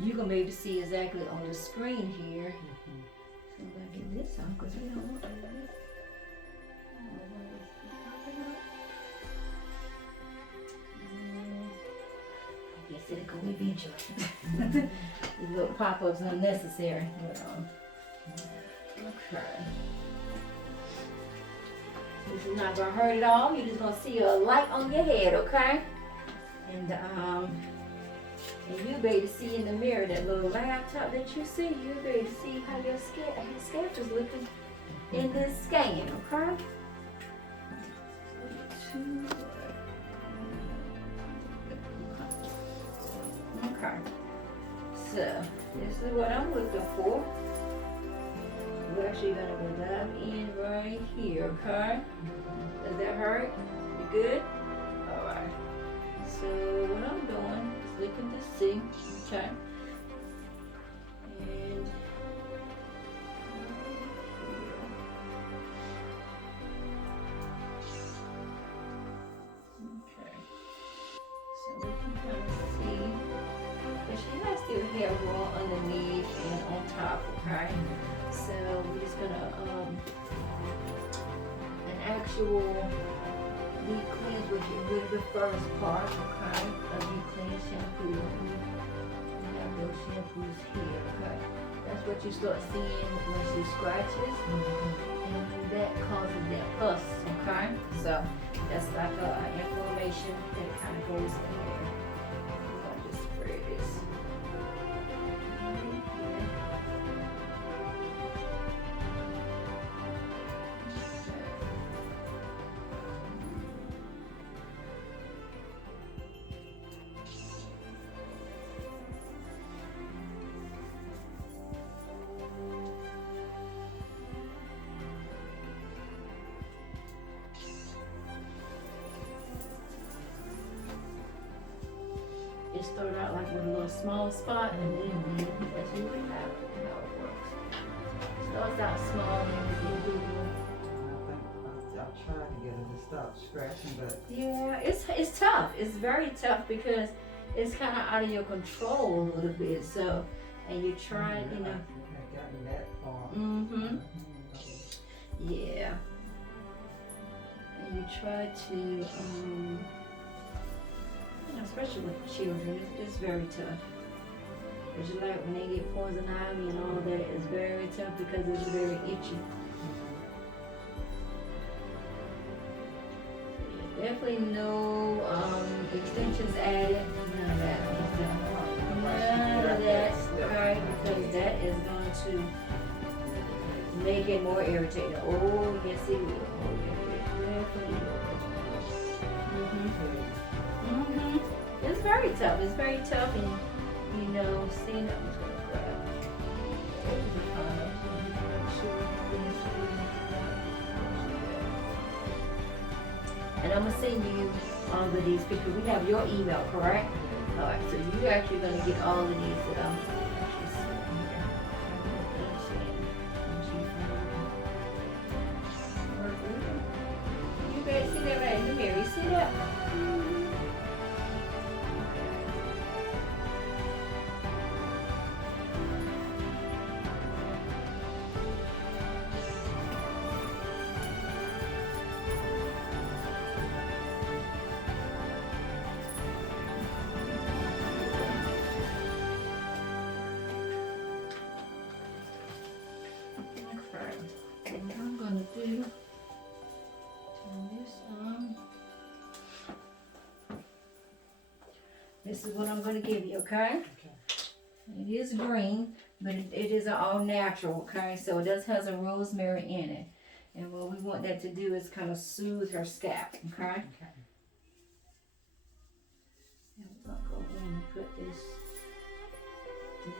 you're gonna be able to see exactly on the screen here. So I'm gonna get this on because we don't want to do this. I guess it'll go eventually. These little pop-ups unnecessary. But, okay. This is not gonna hurt at all. You're just gonna see a light on your head, okay? And you'll be able to see in the mirror that little laptop that you see. You'll be able to see how your scalp is looking in this scan, okay? Okay. So this is what I'm looking for. We're actually gonna go dive in right here, okay? Does that hurt? You good? Alright. So what I'm doing is looking to see, okay? And okay. So we can kind of see, but she has still hair growing underneath and on top, okay? So we're just gonna an actual deep cleanse would get rid of the first part, okay? A deep cleanse shampoo. We have those shampoos here, okay? That's what you start seeing when she scratches, and that causes that pus, okay? So that's like an inflammation that kind of goes in there. I'm gonna just spray this. It started out like with a little small spot, and then that's usually how it works. Starts out small, and then it do. I tried to get her to stop scratching, but Yeah, it's tough. It's very tough because it's kind of out of your control a little bit. So, and you try, you know. I gotten that far. Yeah. And you try to especially with children, it's very tough. It's just like when they get poison ivy and all that, it's very tough because it's very itchy. Definitely no extensions added, none of that. None of that, right? Because that is going to make it more irritating. Oh, yes it will. Oh, yeah, definitely will. It's very tough. It's very tough, and you know, seeing that was gonna grab. And I'm gonna send you all of these pictures. We have your email, correct? All right. So you're actually gonna get all of these that I'm actually sending here. You guys see that right in the mirror? You see that? What I'm gonna do, turn this on. This is what I'm gonna give you, okay? It is green, but it is an all natural, okay? So it does have some rosemary in it. And what we want that to do is kind of soothe her scalp, okay? And we're gonna go in and put this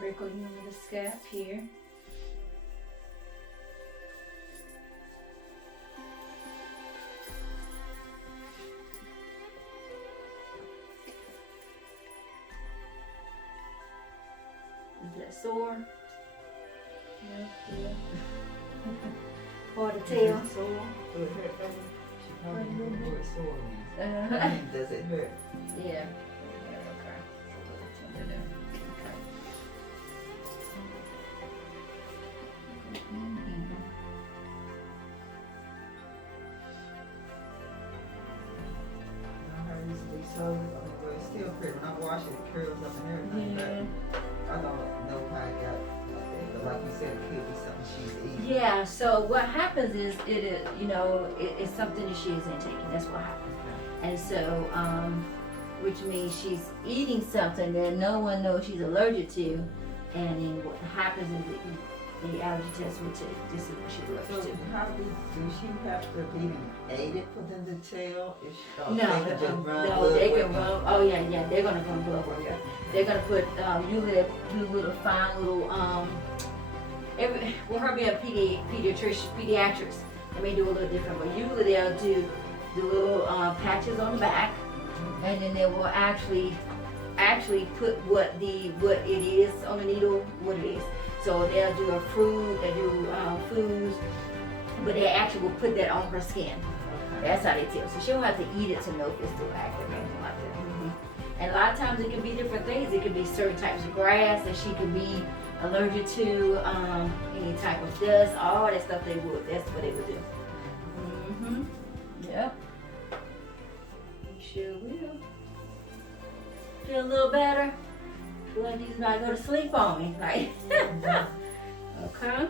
directly into the scalp here. Is that sore? Yeah. Or the tail sore? Do it hurt, baby? She probably doesn't know what sore means. Does it hurt? Yeah. Okay. Okay. curls up and everything. Yeah. But I don't know how it got like that. But like you said, it could be something she's eating. Yeah, so what happens is it's something that she isn't taking. That's what happens. And so, which means she's eating something that no one knows she's allergic to, and then what happens is that the allergy test will tell this is what she's So allergic to. how do she have to be aided for them to tell if she, No, they can just run no, blood they with can them? run. Oh yeah, they're gonna run blood work. Yeah. They're gonna put usually they do little fine little with her being pediatrics, they may do a little different, but usually they'll do the little patches on the back, and then they will actually put what it is on the needle, what it is. So they'll do a fruit, they do foods, but they actually will put that on her skin. That's how they tell. So she don't have to eat it to know if it's still active or anything like that. And a lot of times it can be different things. It could be certain types of grass that she could be allergic to, any type of dust, all that stuff that's what they would do. Yep. You sure will. Feel a little better? Feel like he's not going to sleep on me, right? Okay.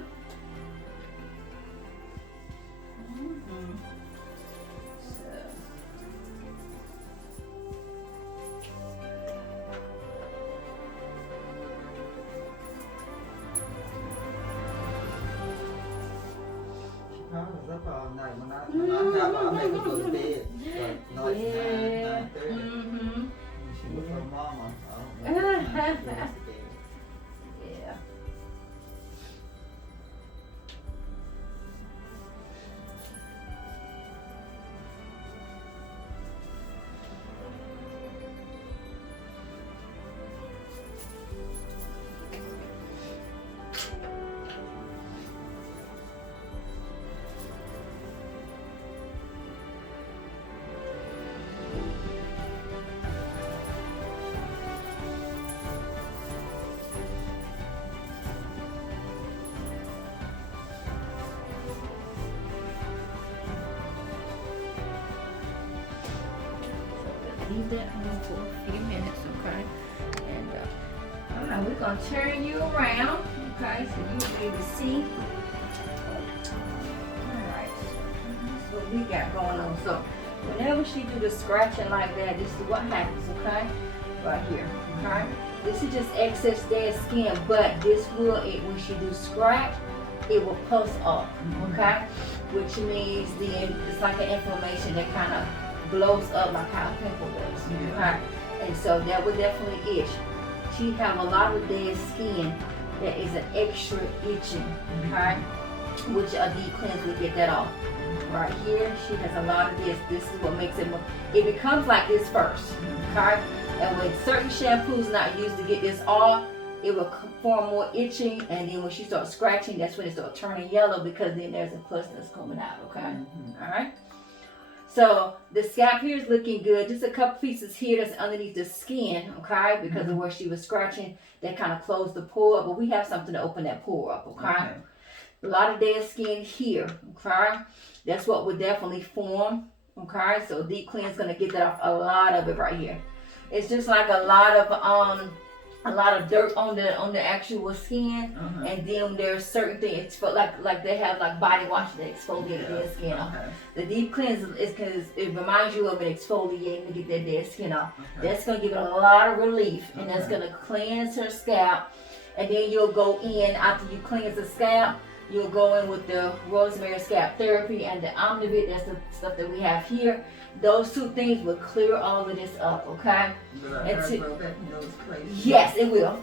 I was up all night. When I make her go to bed, like 9:30. She was her mama. I don't know what time she goes to bed. Yeah. Leave that on for a few minutes, okay? And alright, we're gonna turn you around, okay? So you'll be able to see. Alright, that's what we got going on. So whenever she do the scratching like that, this is what happens, okay? Right here, okay? This is just excess dead skin, but this will, when she do scratch, it will pulse up, okay? Which means it's like an inflammation that kind of blows up like how a pimple does. Okay? And so that would definitely itch. She have a lot of dead skin that is an extra itching, okay? Which a deep cleanse would get that off. Right here, she has a lot of this. This is what makes it becomes like this first, okay? And when certain shampoos not used to get this off, it will form more itching, and then when she starts scratching, that's when it starts turning yellow, because then there's a pus that's coming out, okay? All right? So the scalp here is looking good. Just a couple pieces here that's underneath the skin, okay? Because of where she was scratching, that kind of closed the pore, but we have something to open that pore up, okay? A lot of dead skin here, okay? That's what would definitely form, okay? So deep cleanse is gonna get that off, a lot of it right here. It's just like a lot of dirt on the actual skin, and then there's certain things, but like they have like body wash that exfoliate their skin off. The deep cleanse is because it reminds you of an exfoliating to get that dead skin off. That's gonna give it a lot of relief, and that's gonna cleanse her scalp. And then you'll go in after you cleanse the scalp. You'll go in with the rosemary scalp therapy and the omnivit. That's the stuff that we have here. Those two things will clear all of this up, okay? Will her hair grow back in those places? Yes, it will.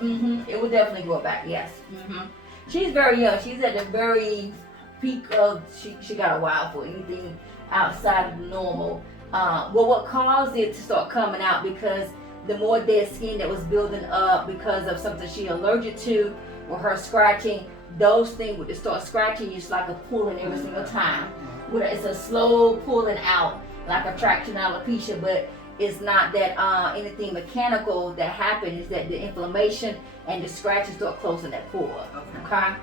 It will definitely grow back, yes. She's very young. She's at the very peak of, she got a while for anything outside of normal. Well, what caused it to start coming out, because the more dead skin that was building up because of something she allergic to, or her scratching, those things would start scratching you, it's like a pulling every single time. It's a slow pulling out, like a traction alopecia, but it's not that anything mechanical that happens. Is that the inflammation and the scratches start closing that pore. Okay.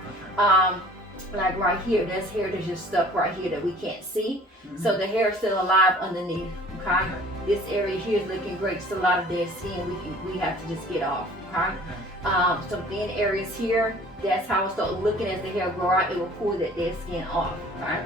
Like right here, there's hair that's just stuck right here that we can't see. So the hair is still alive underneath, okay? This area here is looking great. Just a lot of dead skin we have to just get off, okay? Some thin areas here, that's how it start looking as the hair grow out. It will pull that dead skin off, okay?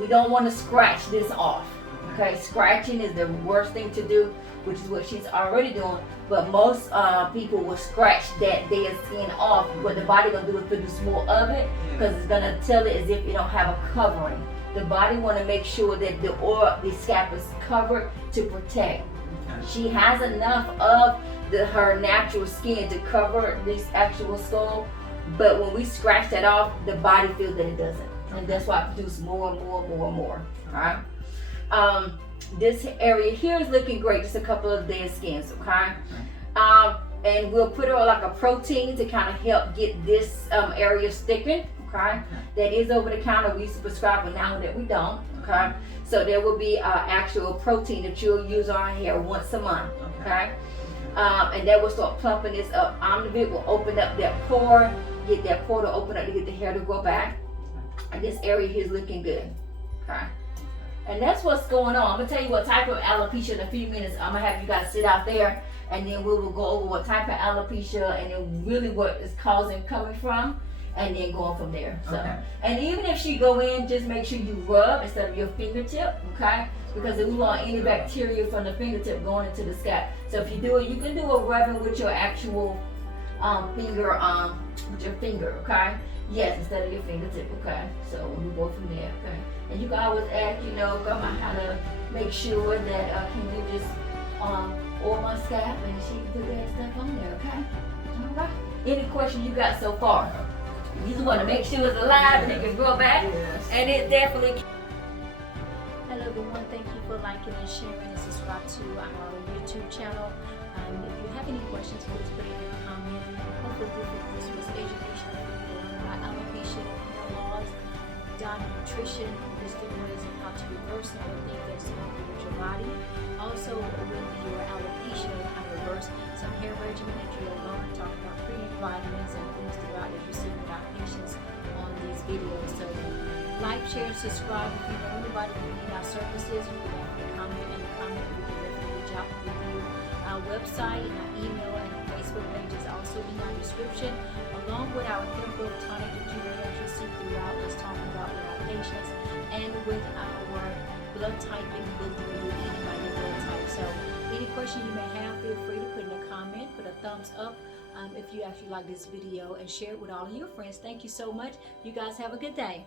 We don't want to scratch this off, okay? Scratching is the worst thing to do, which is what she's already doing. But most people will scratch that dead skin off. What the body gonna do is produce more of it, because it's gonna tell it as if you don't have a covering. The body want to make sure that the scalp is covered to protect. She has enough of her natural skin to cover this actual skull, but when we scratch that off, the body feels that it doesn't, and that's why it produces more and more and more and more. All right. This area here is looking great. Just a couple of dead skins, okay? And we'll put her on like a protein to kind of help get this area stiffen, okay? That is over the counter. We used to prescribe, but now that we don't, okay? So there will be actual protein that you'll use on her hair once a month, okay? And that will start plumping this up. Omnivit will open up that pore, get that pore to open up to get the hair to grow back. And this area here is looking good, okay? And that's what's going on. I'm gonna tell you what type of alopecia in a few minutes. I'm gonna have you guys sit out there, and then we will go over what type of alopecia and then really what is coming from, and then going from there. So, and even if she go in, just make sure you rub instead of your fingertip, okay? Because we want any bacteria from the fingertip going into the scalp. So if you do it, you can do a rubbing with your actual finger, with your finger, okay? Yes, instead of your fingertip, okay? So we go from there, okay? And you can always ask, Grandma, how to make sure that, can you just oil my scalp, and she can put that stuff on there, okay? All right. Any questions you got so far? You just want to make sure it's alive and it can grow back, and it definitely can. Hello everyone, thank you for liking and sharing and subscribe to our YouTube channel. If you have any questions, please put it in the comment. Hopefully this was educational about alopecia, hair loss, nutrition, Winston ways on how to reverse some of the things that's wrong with your body. Also with your alopecia, how to reverse some hair regimen that you'll learn, talk about premium vitamins and things throughout as you see with our patients on these videos. So like, share, and subscribe. If you know anybody who needs our services, you can leave a comment in the comment. We can definitely reach out with you. Our website, our email, and our Facebook page is also in our description, along with our hair growth tonic that you may actually see throughout us talking about with our patients, and with our blood typing book where you're eating by your blood type. So any question you may have, feel free to put in a comment, put a thumbs up if you actually like this video, and share it with all of your friends. Thank you so much. You guys have a good day.